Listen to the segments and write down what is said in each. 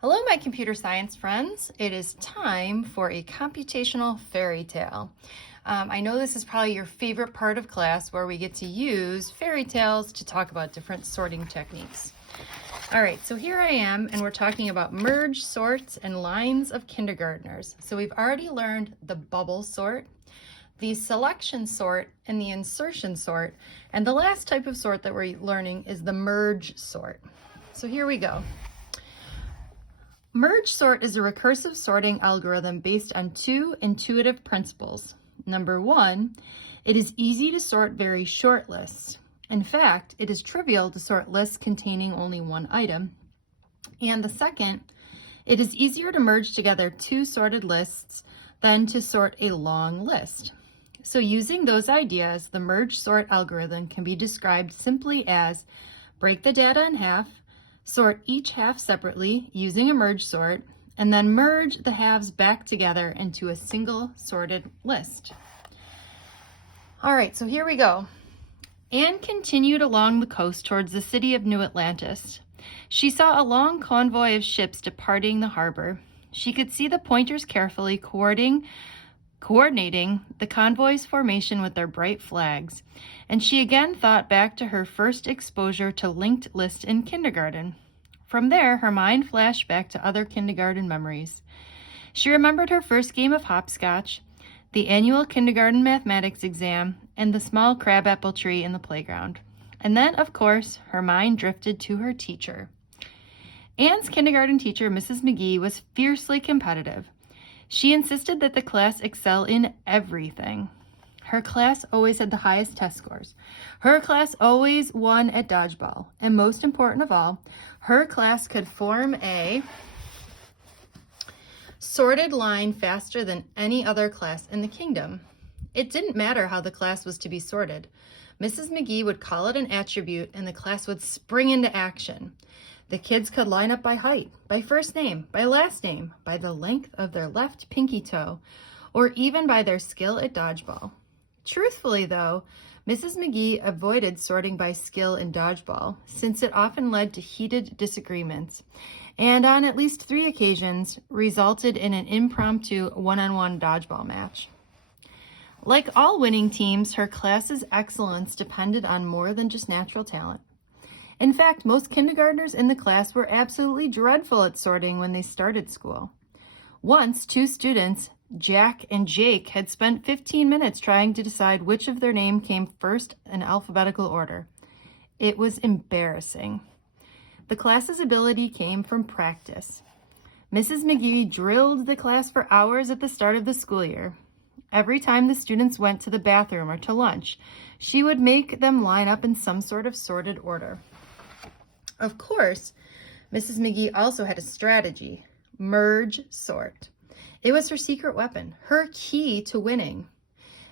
Hello, my computer science friends. It is time for a computational fairy tale. I know this is probably your favorite part of class where we get to use fairy tales to talk about different sorting techniques. All right, so here I am, and we're talking about merge sorts and lines of kindergartners. So we've already learned the bubble sort, the selection sort, and the insertion sort. And the last type of sort that we're learning is the merge sort. So here we go. Merge sort is a recursive sorting algorithm based on two intuitive principles. Number one, it is easy to sort very short lists. In fact, it is trivial to sort lists containing only one item. And the second, it is easier to merge together two sorted lists than to sort a long list. So using those ideas, the merge sort algorithm can be described simply as break the data in half, sort each half separately using a merge sort, and then merge the halves back together into a single sorted list. All right, so here we go. Anne continued along the coast towards the city of New Atlantis. She saw a long convoy of ships departing the harbor. She could see the pointers carefully coordinating the convoy's formation with their bright flags, and she again thought back to her first exposure to linked lists in kindergarten. From there, her mind flashed back to other kindergarten memories. She remembered her first game of hopscotch, the annual kindergarten mathematics exam, and the small crabapple tree in the playground. And then, of course, her mind drifted to her teacher. Anne's kindergarten teacher, Mrs. McGee, was fiercely competitive. She insisted that the class excel in everything. Her class always had the highest test scores. Her class always won at dodgeball. And most important of all, her class could form a sorted line faster than any other class in the kingdom. It didn't matter how the class was to be sorted. Mrs. McGee would call it an attribute, and the class would spring into action. The kids could line up by height, by first name, by last name, by the length of their left pinky toe, or even by their skill at dodgeball. Truthfully, though, Mrs. McGee avoided sorting by skill in dodgeball, since it often led to heated disagreements, and on at least 3 occasions resulted in an impromptu one-on-one dodgeball match. Like all winning teams, her class's excellence depended on more than just natural talent. In fact, most kindergartners in the class were absolutely dreadful at sorting when they started school. Once, 2 students, Jack and Jake, had spent 15 minutes trying to decide which of their name came first in alphabetical order. It was embarrassing. The class's ability came from practice. Mrs. McGee drilled the class for hours at the start of the school year. Every time the students went to the bathroom or to lunch, she would make them line up in some sort of sorted order. Of course, Mrs. McGee also had a strategy: merge sort. It was her secret weapon, her key to winning.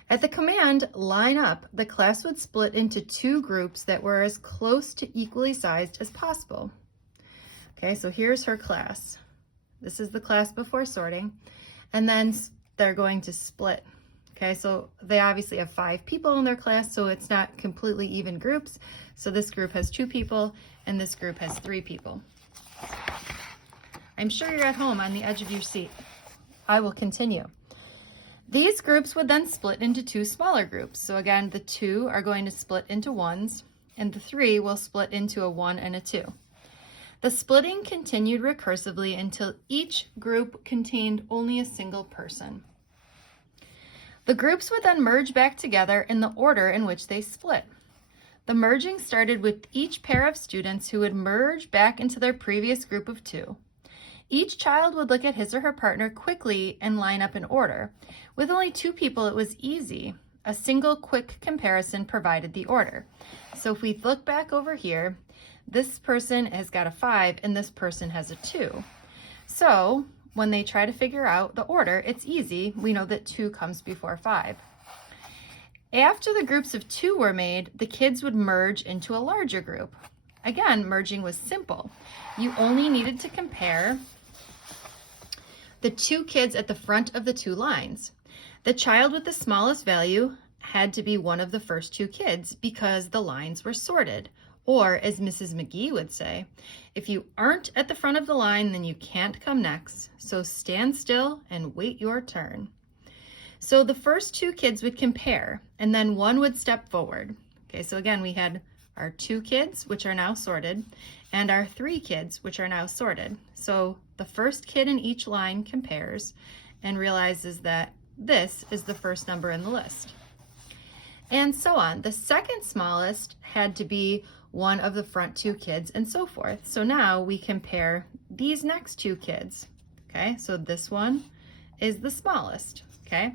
At the command, line up, the class would split into 2 groups that were as close to equally sized as possible. Okay, so here's her class. This is the class before sorting. And then they're going to split. Okay, so they obviously have 5 people in their class, so it's not completely even groups. So this group has 2 people, and this group has 3 people. I'm sure you're at home on the edge of your seat. I will continue. These groups would then split into 2 smaller groups. So again, the 2 are going to split into 1s, and the 3 will split into a 1 and a 2. The splitting continued recursively until each group contained only a single person. The groups would then merge back together in the order in which they split. The merging started with each pair of students who would merge back into their previous group of 2. Each child would look at his or her partner quickly and line up in order. With only 2 people, it was easy. A single quick comparison provided the order. So if we look back over here, this person has got a 5 and this person has a 2. So when they try to figure out the order, it's easy. We know that 2 comes before 5. After the groups of 2 were made, the kids would merge into a larger group. Again, merging was simple. You only needed to compare the 2 kids at the front of the 2 lines. The child with the smallest value had to be one of the first 2 kids because the lines were sorted, Or, as Mrs. McGee would say, if you aren't at the front of the line, then you can't come next. So stand still and wait your turn. So the first two kids would compare, and then one would step forward. Okay, so again, we had our 2 kids, which are now sorted, and our 3 kids, which are now sorted. So the first kid in each line compares and realizes that this is the first number in the list. And so on. The second smallest had to be one of the front 2 kids, and so forth. So now we compare these next 2 kids. Okay, so this one is the smallest. Okay.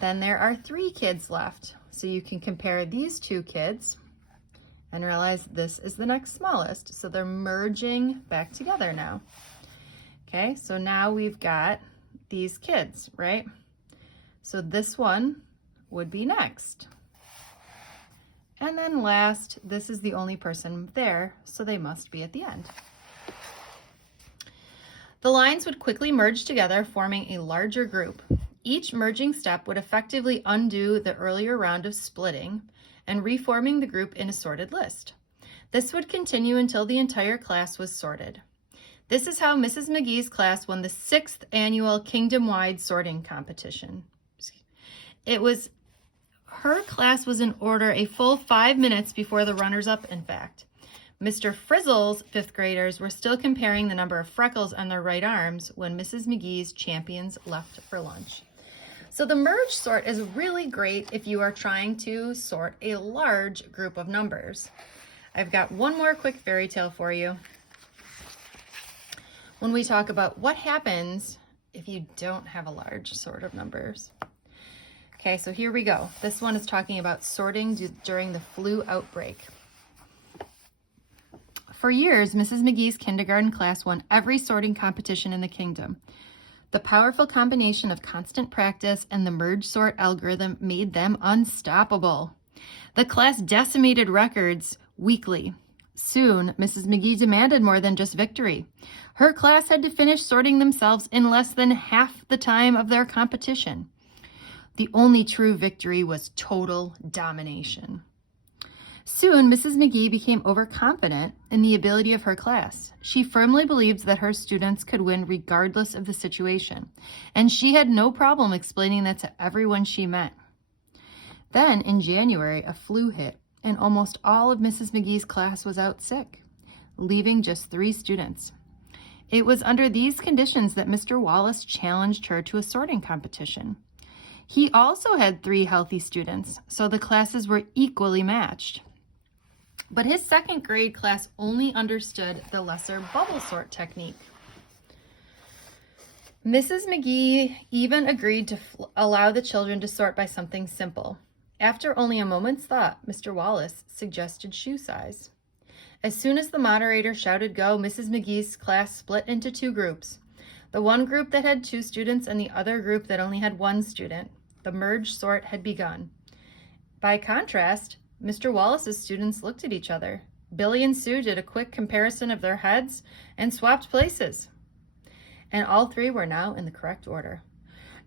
Then there are 3 kids left. So you can compare these 2 kids and realize this is the next smallest. So they're merging back together now. Okay, so now we've got these kids, right? So this one would be next. And then last, this is the only person there, so they must be at the end. The lines would quickly merge together, forming a larger group. Each merging step would effectively undo the earlier round of splitting and reforming the group in a sorted list. This would continue until the entire class was sorted. This is how Mrs. McGee's class won the 6th annual kingdom-wide sorting competition. Her class was in order a full 5 minutes before the runners-up, in fact. Mr. Frizzle's 5th graders were still comparing the number of freckles on their right arms when Mrs. McGee's champions left for lunch. So the merge sort is really great if you are trying to sort a large group of numbers. I've got one more quick fairy tale for you. When we talk about what happens if you don't have a large sort of numbers. Okay, so here we go. This one is talking about sorting during the flu outbreak. For years, Mrs. McGee's kindergarten class won every sorting competition in the kingdom. The powerful combination of constant practice and the merge sort algorithm made them unstoppable. The class decimated records weekly. Soon, Mrs. McGee demanded more than just victory. Her class had to finish sorting themselves in less than half the time of their competition. The only true victory was total domination. Soon, Mrs. McGee became overconfident in the ability of her class. She firmly believed that her students could win regardless of the situation, and she had no problem explaining that to everyone she met. Then, in January, a flu hit, and almost all of Mrs. McGee's class was out sick, leaving just 3 students. It was under these conditions that Mr. Wallace challenged her to a sorting competition. He also had 3 healthy students, so the classes were equally matched. But his 2nd grade class only understood the lesser bubble sort technique. Mrs. McGee even agreed to allow the children to sort by something simple. After only a moment's thought, Mr. Wallace suggested shoe size. As soon as the moderator shouted go, Mrs. McGee's class split into 2 groups. The one group that had 2 students and the other group that only had 1 student. The merge sort had begun. By contrast, Mr. Wallace's students looked at each other. Billy and Sue did a quick comparison of their heads and swapped places. And all 3 were now in the correct order.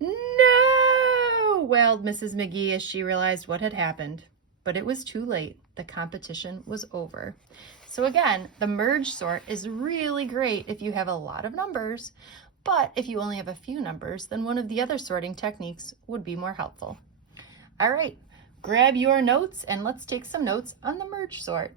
"No!" wailed Mrs. McGee as she realized what had happened. But it was too late. The competition was over. So again, the merge sort is really great if you have a lot of numbers, but if you only have a few numbers, then one of the other sorting techniques would be more helpful. All right. Grab your notes and let's take some notes on the merge sort.